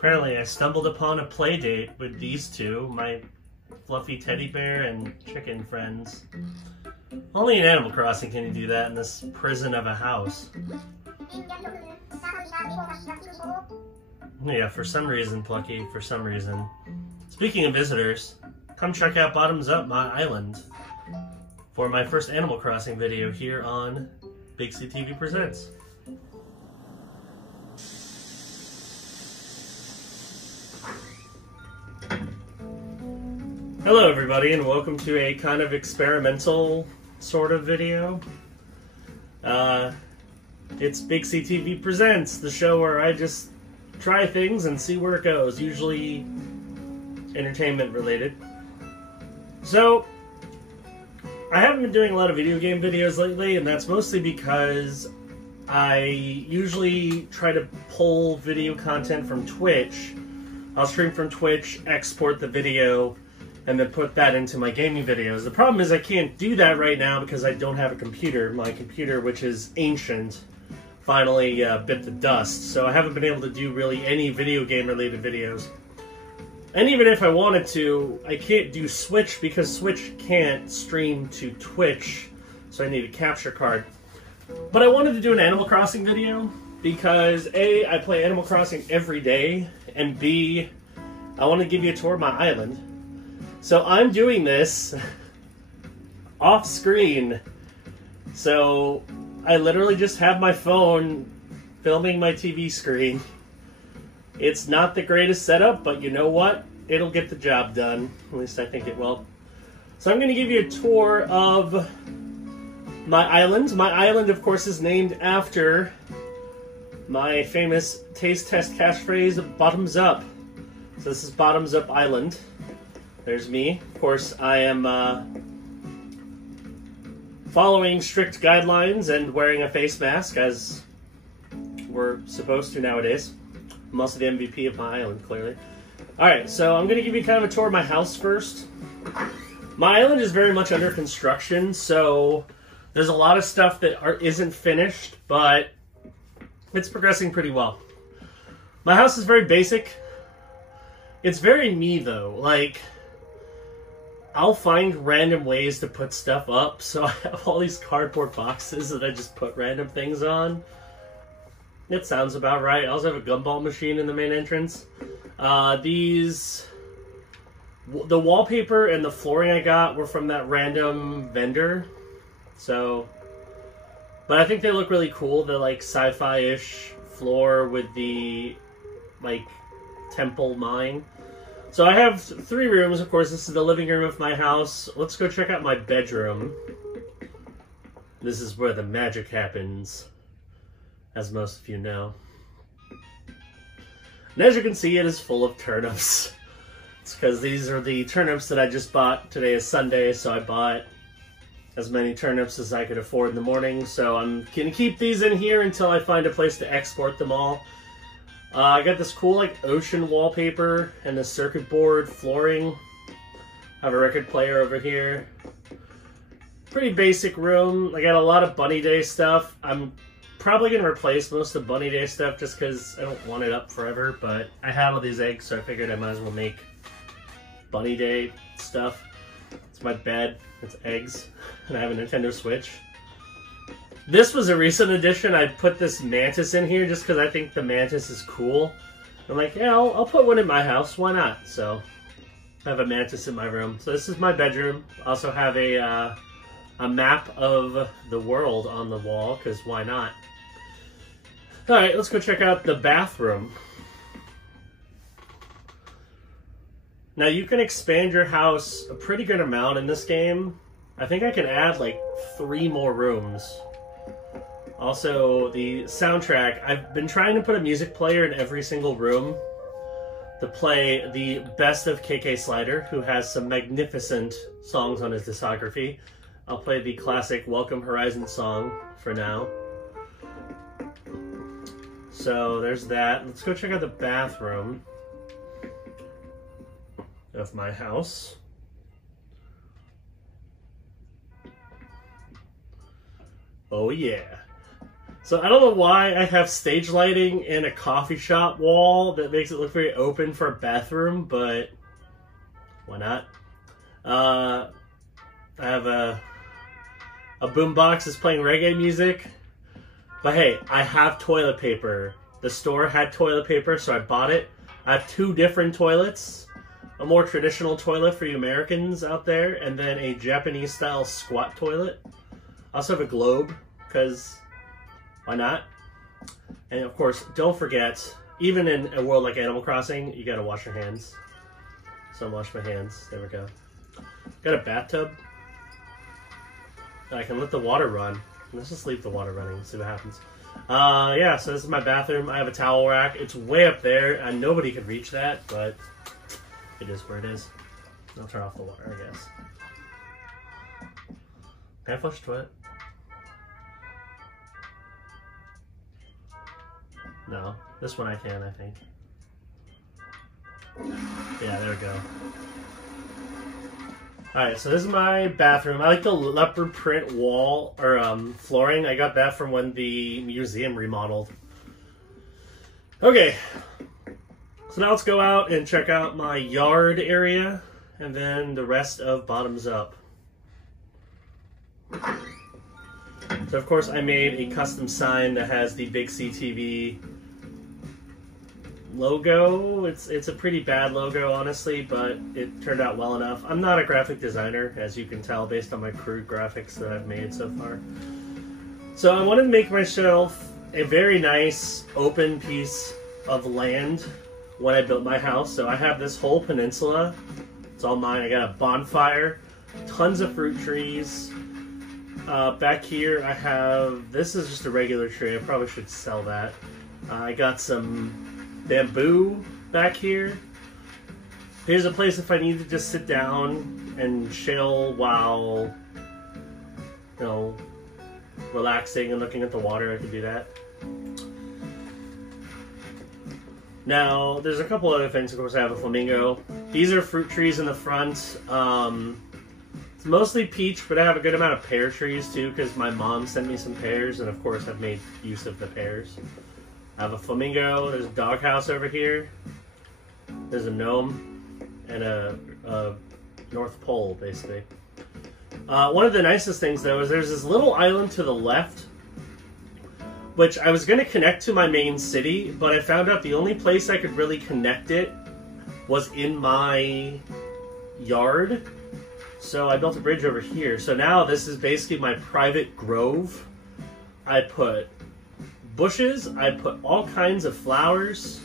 Apparently I stumbled upon a play date with these two, my fluffy teddy bear and chicken friends. Only in Animal Crossing can you do that in this prison of a house. Yeah, for some reason, Plucky, for some reason. Speaking of visitors, come check out Bottoms Up My Island for my first Animal Crossing video here on BigCTV Presents. Hello everybody, and welcome to a kind of experimental sort of video. It's BigCTV Presents, the show where I just try things and see where it goes, usually entertainment related. So, I haven't been doing a lot of video game videos lately, and that's mostly because I usually try to pull video content from Twitch. I'll stream from Twitch, export the video, and then put that into my gaming videos. The problem is I can't do that right now because I don't have a computer. My computer, which is ancient, finally bit the dust, so I haven't been able to do really any video game related videos. And even if I wanted to, I can't do Switch because Switch can't stream to Twitch, so I need a capture card. But I wanted to do an Animal Crossing video because A, I play Animal Crossing every day, and B, I want to give you a tour of my island. So I'm doing this off screen. So I literally just have my phone filming my TV screen. It's not the greatest setup, but you know what? It'll get the job done. At least I think it will. So I'm going to give you a tour of my island. My island, of course, is named after my famous taste test catchphrase, Bottoms Up. So this is Bottoms Up Island. There's me. Of course, I am following strict guidelines and wearing a face mask, as we're supposed to nowadays. I'm also the MVP of my island, clearly. Alright, so I'm going to give you kind of a tour of my house first. My island is very much under construction, so there's a lot of stuff that isn't finished, but it's progressing pretty well. My house is very basic. It's very me, though. Like, I'll find random ways to put stuff up, so I have all these cardboard boxes that I just put random things on. It sounds about right. I also have a gumball machine in the main entrance. The wallpaper and the flooring I got were from that random vendor. So, but I think they look really cool. The like sci-fi-ish floor with the like temple mine. So I have 3 rooms, of course. This is the living room of my house. Let's go check out my bedroom. This is where the magic happens, as most of you know. And as you can see, it is full of turnips. It's because these are the turnips that I just bought. Today is Sunday, so I bought as many turnips as I could afford in the morning. So I'm going to keep these in here until I find a place to export them all. I got this cool like ocean wallpaper and the circuit board flooring. I have a record player over here. Pretty basic room. I got a lot of Bunny Day stuff. I'm probably going to replace most of the Bunny Day stuff just because I don't want it up forever, but I had all these eggs, so I figured I might as well make Bunny Day stuff. It's my bed. It's eggs. And I have a Nintendo Switch. This was a recent addition. I put this mantis in here just because I think the mantis is cool. I'm like, yeah, I'll put one in my house. Why not? So I have a mantis in my room. So this is my bedroom. I also have a map of the world on the wall, because why not? Alright, let's go check out the bathroom. Now you can expand your house a pretty good amount in this game. I think I can add like 3 more rooms. Also, the soundtrack. I've been trying to put a music player in every single room to play the best of KK Slider, who has some magnificent songs on his discography. I'll play the classic Welcome Horizon song for now. So there's that. Let's go check out the bathroom of my house. Oh yeah. So I don't know why I have stage lighting in a coffee shop wall that makes it look very open for a bathroom, but why not? I have a boombox that's playing reggae music, but hey, I have toilet paper. The store had toilet paper, so I bought it. I have 2 different toilets. A more traditional toilet for you Americans out there, and then a Japanese-style squat toilet. I also have a globe, because why not? And of course, don't forget, even in a world like Animal Crossing, you gotta wash your hands. So I wash my hands. There we go. Got a bathtub. I can let the water run. Let's just leave the water running and see what happens. Yeah, so this is my bathroom. I have a towel rack. It's way up there, and nobody could reach that, but it is where it is. I'll turn off the water, I guess. Can I flush the toilet? No. This one I can, I think. Yeah, there we go. Alright, so this is my bathroom. I like the leopard print wall, or flooring. I got that from when the museum remodeled. Okay. So now let's go out and check out my yard area, and then the rest of Bottoms Up. So of course I made a custom sign that has the BigCTV logo. It's a pretty bad logo, honestly, but it turned out well enough. I'm not a graphic designer, as you can tell based on my crude graphics that I've made so far. So I wanted to make myself a very nice open piece of land when I built my house. So I have this whole peninsula. It's all mine. I got a bonfire, tons of fruit trees. Back here I have, this is just a regular tree. I probably should sell that. I got some bamboo back here. Here's a place if I need to just sit down and chill while, you know, relaxing and looking at the water. I can do that. Now, there's a couple other things. Of course, I have a flamingo. These are fruit trees in the front. It's mostly peach, but I have a good amount of pear trees too, because my mom sent me some pears, and of course I've made use of the pears. I have a flamingo. There's a doghouse over here. There's a gnome and a North Pole, basically. One of the nicest things, though, is there's this little island to the left, which I was going to connect to my main city, but I found out the only place I could really connect it was in my yard. So I built a bridge over here. So now this is basically my private grove. I put bushes, I put all kinds of flowers,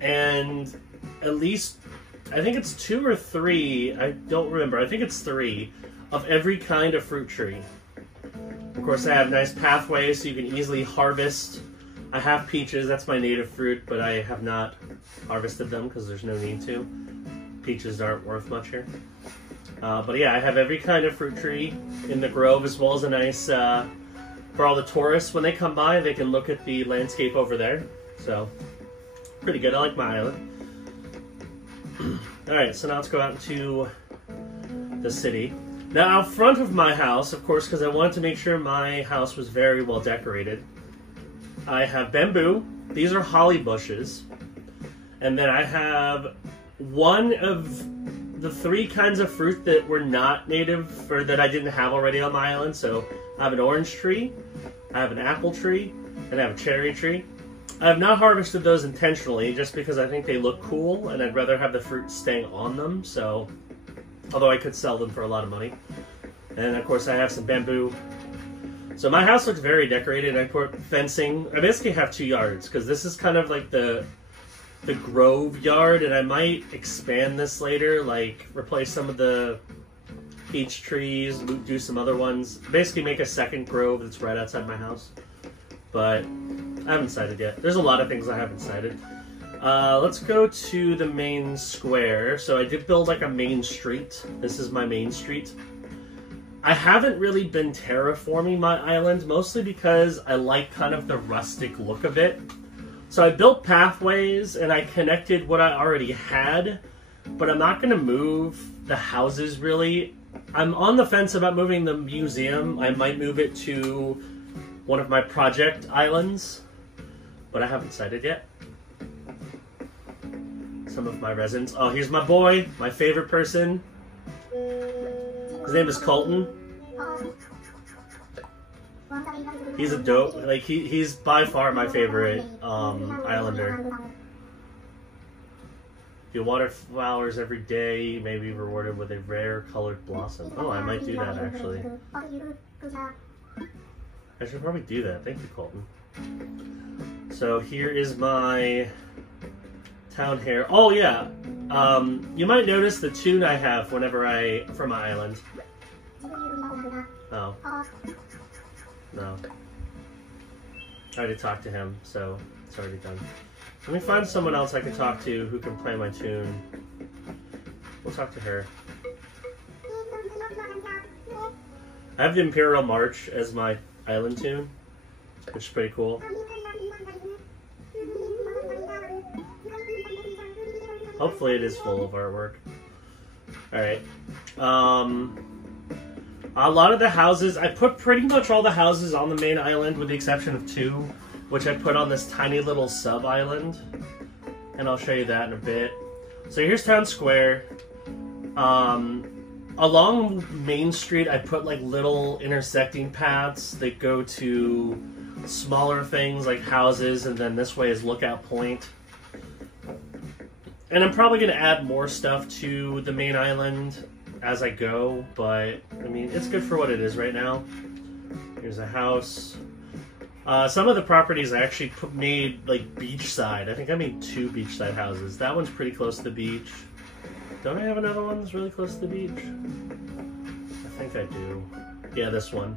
and at least, I think it's 2 or 3, I don't remember, I think it's 3, of every kind of fruit tree. Of course, I have nice pathways so you can easily harvest. I have peaches, that's my native fruit, but I have not harvested them because there's no need to. Peaches aren't worth much here. But yeah, I have every kind of fruit tree in the grove, as well as a nice, for all the tourists, when they come by, they can look at the landscape over there. So, pretty good. I like my island. Alright, so now let's go out into the city. Now, out front of my house, of course, because I wanted to make sure my house was very well decorated, I have bamboo. These are holly bushes. And then I have one of the 3 kinds of fruit that were not native, or that I didn't have already on my island. So I have an orange tree, I have an apple tree, and I have a cherry tree. I have not harvested those intentionally, just because I think they look cool, and I'd rather have the fruit staying on them. So, although I could sell them for a lot of money. And of course I have some bamboo. So my house looks very decorated. I put fencing. I basically have 2 yards, because this is kind of like the grove yard, and I might expand this later, like replace some of the peach trees, do some other ones, basically make a second grove that's right outside my house. But I haven't decided yet. There's a lot of things I haven't decided. Let's go to the main square. So I did build like a main street. This is my main street. I haven't really been terraforming my island, mostly because I like kind of the rustic look of it. So I built pathways, and I connected what I already had, but I'm not going to move the houses, really. I'm on the fence about moving the museum. I might move it to one of my project islands, but I haven't decided yet. Some of my residents. Oh, here's my boy, my favorite person. His name is Colton. He's a dope, like he's by far my favorite islander. If you water flowers every day, you may be rewarded with a rare colored blossom. Oh, I might do that actually. I should probably do that. Thank you, Colton. So here is my town hair. Oh yeah, you might notice the tune I have whenever for my island. Oh. No. I already talked to him, so it's already done. Let me find someone else I can talk to who can play my tune. We'll talk to her. I have the Imperial March as my island tune, which is pretty cool. Hopefully it is full of artwork. Alright. A lot of the houses, I put pretty much all the houses on the main island with the exception of 2, which I put on this tiny little sub-island. And I'll show you that in a bit. So here's Town Square. Along Main Street, I put like little intersecting paths that go to smaller things like houses, and then this way is Lookout Point. And I'm probably going to add more stuff to the main island as I go, but I mean, it's good for what it is right now. Here's a house. Some of the properties I actually made like beachside. I think I made 2 beachside houses. That one's pretty close to the beach. Don't I have another one that's really close to the beach? I think I do. Yeah, this one.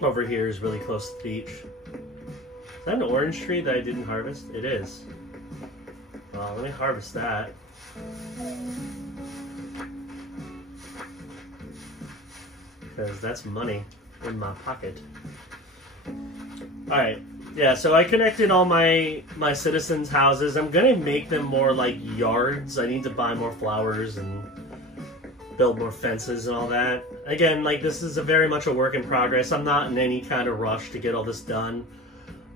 Over here is really close to the beach. Is that an orange tree that I didn't harvest? It is. Well, let me harvest that. Because that's money in my pocket. Alright, yeah, so I connected all my citizens' houses. I'm gonna make them more like yards. I need to buy more flowers and build more fences and all that. Again, like, this is very much a work in progress. I'm not in any kind of rush to get all this done.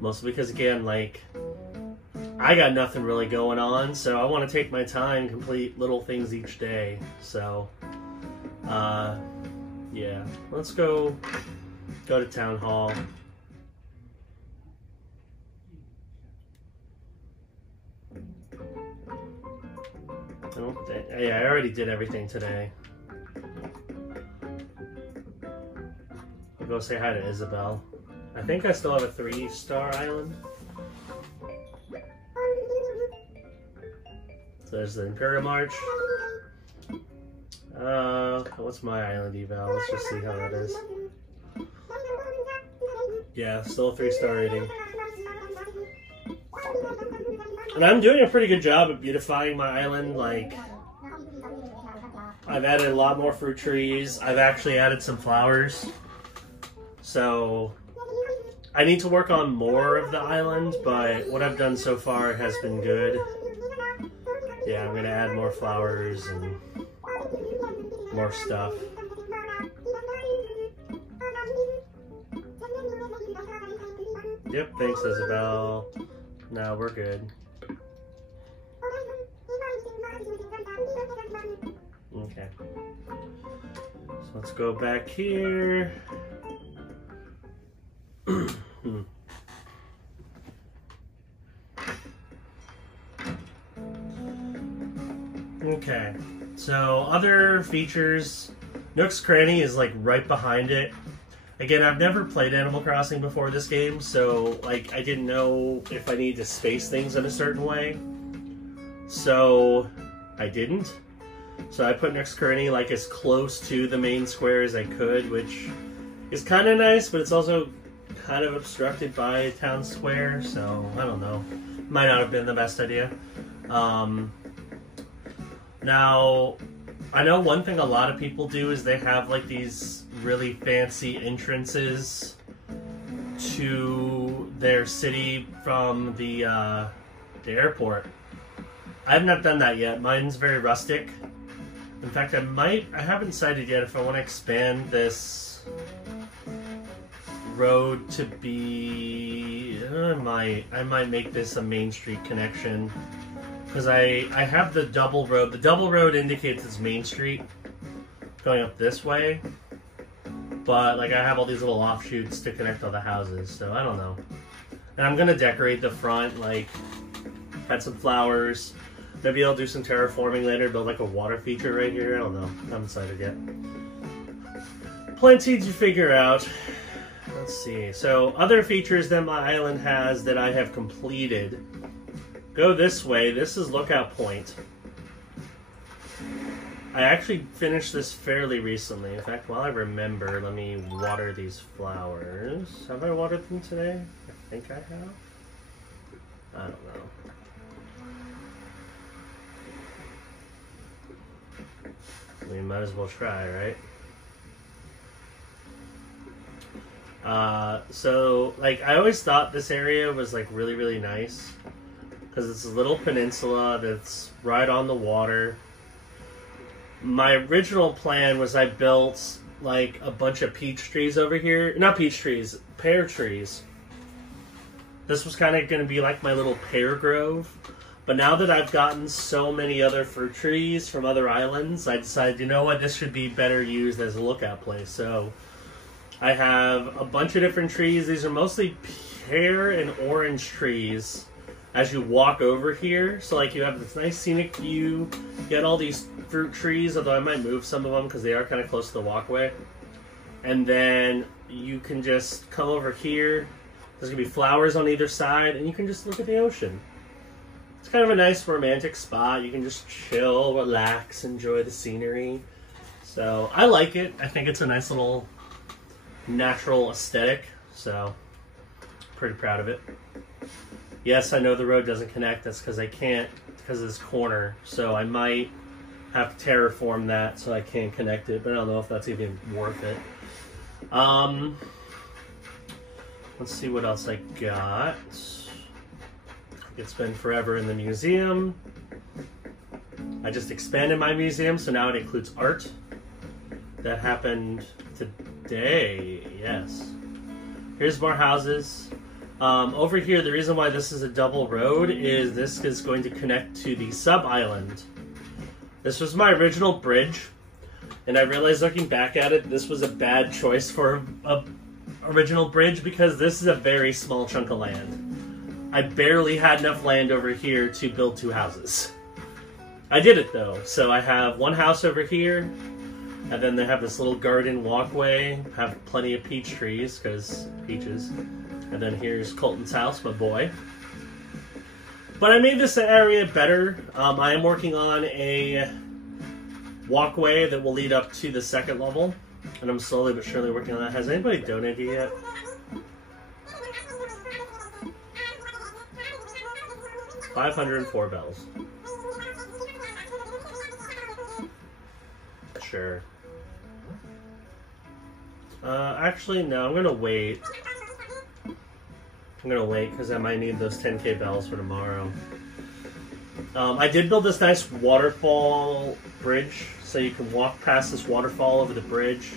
Mostly because, again, like, I got nothing really going on, so I want to take my time, complete little things each day. So, yeah, let's go to Town Hall. Yeah, I already did everything today. I'll go say hi to Isabel. I think I still have a 3-star island. So there's the Imperial March. What's my island eval? Let's just see how that is. Yeah, still a 3-star rating. And I'm doing a pretty good job of beautifying my island. Like, I've added a lot more fruit trees. I've actually added some flowers. So I need to work on more of the island, but what I've done so far has been good. Yeah, I'm gonna add more flowers and more stuff. Yep, thanks Isabel. No, we're good. Okay. So let's go back here. Okay, so other features, Nook's Cranny is like right behind it. Again, I've never played Animal Crossing before this game, so like I didn't know if I need to space things in a certain way. So I didn't. So I put Nook's Cranny like as close to the main square as I could, which is kind of nice, but it's also kind of obstructed by Town Square, so I don't know. Might not have been the best idea. Now, I know one thing a lot of people do is they have like these really fancy entrances to their city from the airport. I have not done that yet. Mine's very rustic. In fact, I haven't decided yet if I want to expand this road to be... I might make this a Main Street connection. Because I have the double road. The double road indicates it's Main Street going up this way. But, like, I have all these little offshoots to connect all the houses, so I don't know. And I'm gonna decorate the front, like, add some flowers. Maybe I'll do some terraforming later, build, like, a water feature right here. I don't know. I haven't decided yet. Plenty to figure out. Let's see. So, other features that my island has that I have completed. Go this way. This is Lookout Point. I actually finished this fairly recently. In fact, while I remember, let me water these flowers. Have I watered them today? I think I have. I don't know. We might as well try, right? So, like, I always thought this area was, like, really, really nice. Because it's a little peninsula that's right on the water. My original plan was I built, like, a bunch of peach trees over here. Not peach trees, pear trees. This was kind of going to be like my little pear grove. But now that I've gotten so many other fruit trees from other islands, I decided, you know what, this should be better used as a lookout place. So I have a bunch of different trees. These are mostly pear and orange trees as you walk over here. So, like, you have this nice scenic view. You get all these fruit trees, although I might move some of them because they are kind of close to the walkway. And then you can just come over here. There's going to be flowers on either side, and you can just look at the ocean. It's kind of a nice romantic spot. You can just chill, relax, enjoy the scenery. So, I like it. I think it's a nice little natural aesthetic. So, pretty proud of it. Yes, I know the road doesn't connect. That's because I can't, because of this corner. So I might have to terraform that so I can connect it, but I don't know if that's even worth it. Let's see what else I got. It's been forever in the museum. I just expanded my museum, so now it includes art. That happened today, yes. Here's more houses. Over here, the reason why this is a double road is this is going to connect to the sub-island. This was my original bridge, and I realized looking back at it, this was a bad choice for a original bridge because this is a very small chunk of land. I barely had enough land over here to build 2 houses. I did it though, so I have 1 house over here, and then they have this little garden walkway, have plenty of peach trees, because peaches. And then here's Colton's house, my boy. But I made this area better. I am working on a walkway that will lead up to the 2nd level. And I'm slowly but surely working on that. Has anybody donated yet? $504 bells. Sure. Actually, no, I'm gonna wait. I'm gonna wait because I might need those 10k bells for tomorrow. I did build this nice waterfall bridge, so you can walk past this waterfall over the bridge.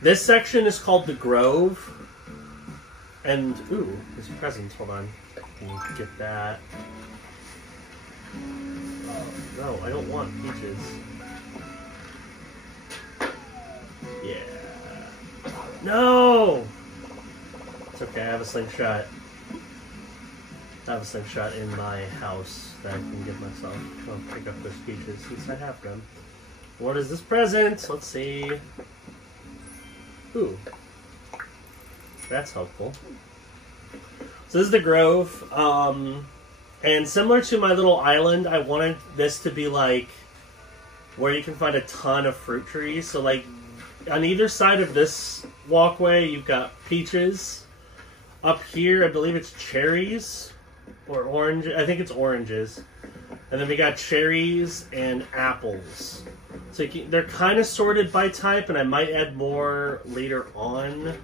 This section is called the Grove. And, ooh, there's a present. Hold on. Can you get that? Oh, no, I don't want peaches. Yeah. No! It's okay, I have a slingshot. I have a slingshot in my house that I can give myself. I'll pick up those peaches since I have them. What is this present? Let's see. Ooh. That's helpful. So this is the Grove. And similar to my little island, I wanted this to be like where you can find a ton of fruit trees. So like on either side of this walkway, you've got peaches. Up here, I believe it's cherries or orange. I think it's oranges. And then we got cherries and apples. So they're kind of sorted by type, and I might add more later on.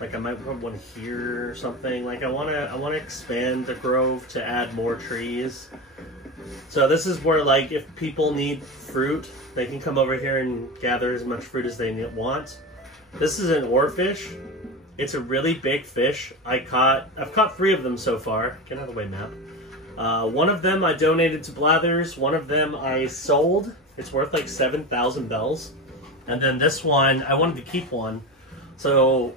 Like I might put one here or something. Like I want to expand the grove to add more trees. So this is where, like, if people need fruit, they can come over here and gather as much fruit as they want. This is an oarfish. It's a really big fish. I've caught 3 of them so far. Get out of the way, map. One of them I donated to Blathers. One of them I sold. It's worth like 7,000 bells. And then this one, I wanted to keep one. So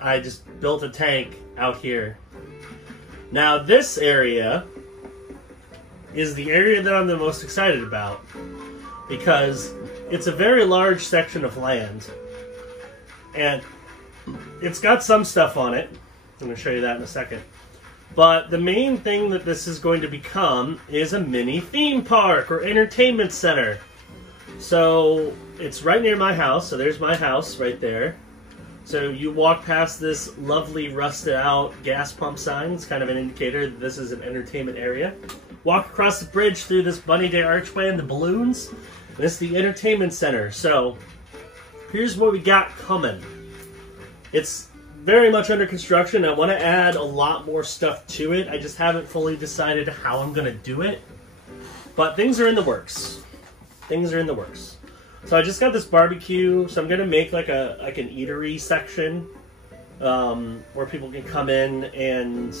I just built a tank out here. Now this area is the area that I'm the most excited about, because it's a very large section of land. And it's got some stuff on it. I'm going to show you that in a second. But the main thing that this is going to become is a mini theme park or entertainment center. So it's right near my house. So there's my house right there. So you walk past this lovely rusted out gas pump sign. It's kind of an indicator that this is an entertainment area. Walk across the bridge through this Bunny Day archway and the balloons. And this is the entertainment center. So here's what we got coming. It's very much under construction. I want to add a lot more stuff to it. I just haven't fully decided how I'm going to do it. But things are in the works. Things are in the works. So I just got this barbecue, so I'm going to make like an eatery section where people can come in and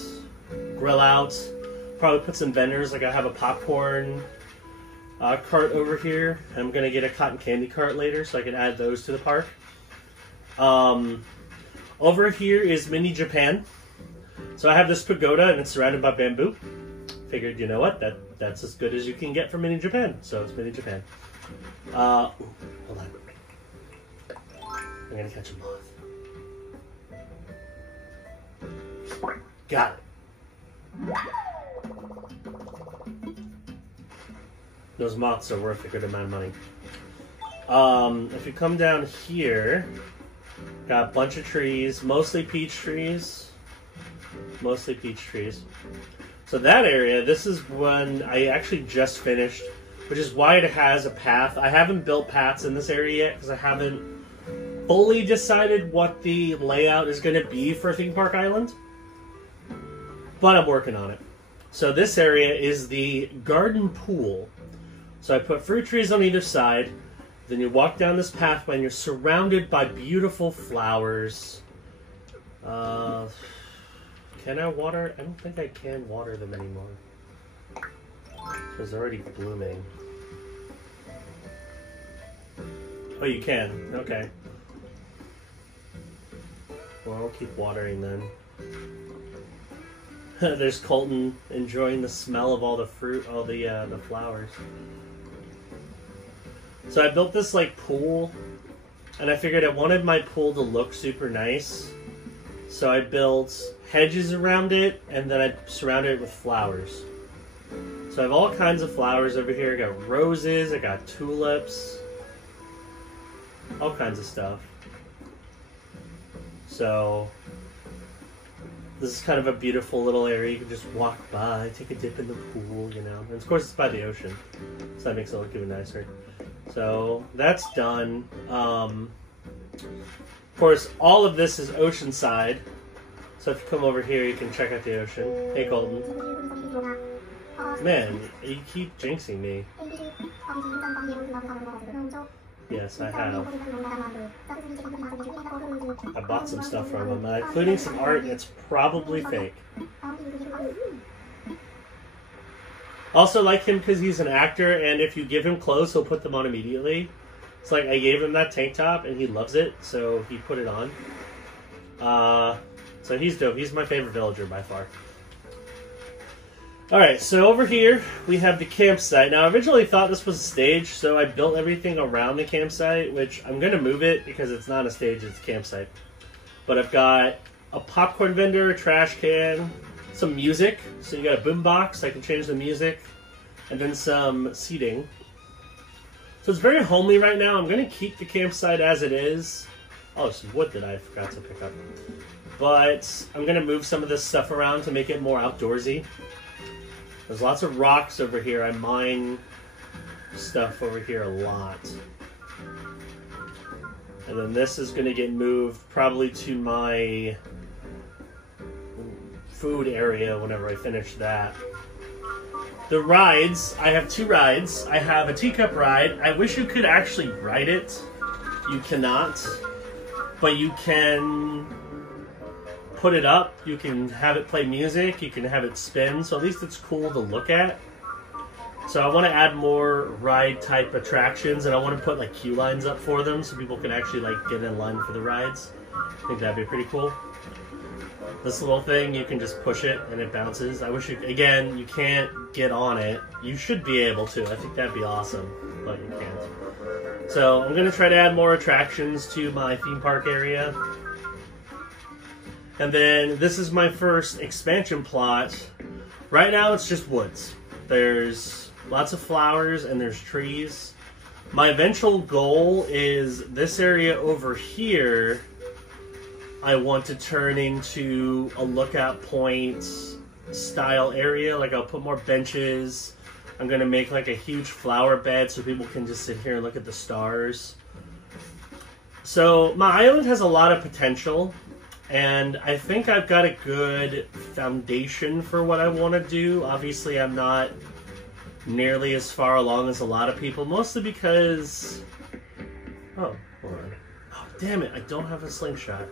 grill out. Probably put some vendors, like I have a popcorn cart over here. I'm going to get a cotton candy cart later so I can add those to the park. Over here is Mini Japan. So I have this pagoda and it's surrounded by bamboo. Figured, you know what, that's as good as you can get from Mini Japan. So it's Mini Japan. Hold on. I'm gonna catch a moth. Got it. Those moths are worth a good amount of money. If you come down here, got a bunch of trees, mostly peach trees. Mostly peach trees. So that area, this is one I actually just finished, which is why it has a path. I haven't built paths in this area yet because I haven't fully decided what the layout is going to be for Theme Park Island. But I'm working on it. So this area is the garden pool. So I put fruit trees on either side. Then you walk down this pathway and you're surrounded by beautiful flowers. Can I water? I don't think I can water them anymore. Because they're already blooming. Oh, you can. Okay. Well, I'll keep watering then. There's Colton enjoying the smell of all the fruit, all the flowers. So I built this like pool, and I figured I wanted my pool to look super nice. So I built hedges around it, and then I surrounded it with flowers. So I have all kinds of flowers over here. I got roses, I got tulips, all kinds of stuff. So this is kind of a beautiful little area. You can just walk by, take a dip in the pool, you know. And of course it's by the ocean, so that makes it look even nicer. So that's done. Of course, all of this is oceanside. So if you come over here, you can check out the ocean. Hey, Colton. Man, you keep jinxing me. Yes, I have. I bought some stuff from him, including some art, and it's probably fake. Also like him because he's an actor, and if you give him clothes, he'll put them on immediately. It's like I gave him that tank top, and he loves it, so he put it on. So he's dope. He's my favorite villager by far. Alright, so over here, we have the campsite. Now, I originally thought this was a stage, so I built everything around the campsite, which I'm going to move it because it's not a stage, it's a campsite. But I've got a popcorn vendor, a trash can, some music. So you got a boombox, I can change the music, and then some seating. So it's very homely right now. I'm going to keep the campsite as it is. Oh, some wood that I forgot to pick up. But I'm going to move some of this stuff around to make it more outdoorsy. There's lots of rocks over here. I mine stuff over here a lot. And then this is going to get moved probably to my food area whenever I finish that. The rides, I have 2 rides. I have a teacup ride. I wish you could actually ride it. You cannot. But you can put it up, you can have it play music, you can have it spin, so at least it's cool to look at. So I want to add more ride-type attractions, and I want to put like queue lines up for them so people can actually like get in line for the rides. I think that'd be pretty cool. This little thing, you can just push it and it bounces. I wish again, you can't get on it. You should be able to. I think that'd be awesome, but you can't. So I'm going to try to add more attractions to my theme park area. And then this is my first expansion plot. Right now it's just woods. There's lots of flowers and there's trees. My eventual goal is this area over here I want to turn into a lookout point style area. Like I'll put more benches. I'm going to make like a huge flower bed so people can just sit here and look at the stars. So my island has a lot of potential, and I think I've got a good foundation for what I want to do. Obviously I'm not nearly as far along as a lot of people, mostly because... Oh, hold on. Oh, damn it, I don't have a slingshot.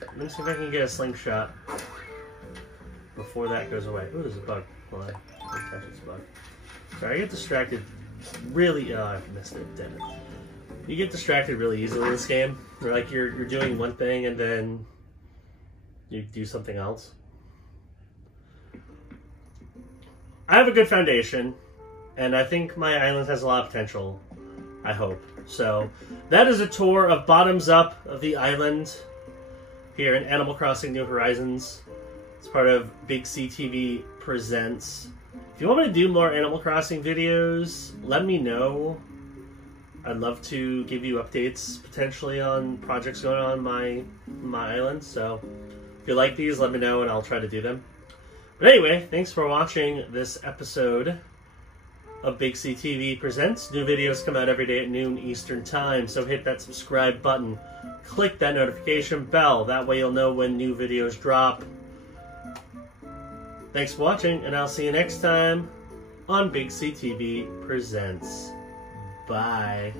Let me see if I can get a slingshot before that goes away. Ooh, there's a bug. Hold on. Don't touch this bug. Sorry, I get distracted really... Oh, I missed it. Damn it. You get distracted really easily in this game. Where, like, you're doing one thing and then you do something else. I have a good foundation, and I think my island has a lot of potential. I hope. So, that is a tour of bottoms up of the island here in Animal Crossing New Horizons. It's part of BigCTV Presents. If you want me to do more Animal Crossing videos, let me know. I'd love to give you updates potentially on projects going on my island. So if you like these, let me know and I'll try to do them. But anyway, thanks for watching this episode of BigCTV Presents. New videos come out every day at noon Eastern Time, so hit that subscribe button. Click that notification bell. That way you'll know when new videos drop. Thanks for watching, and I'll see you next time on BigCTV Presents. Bye.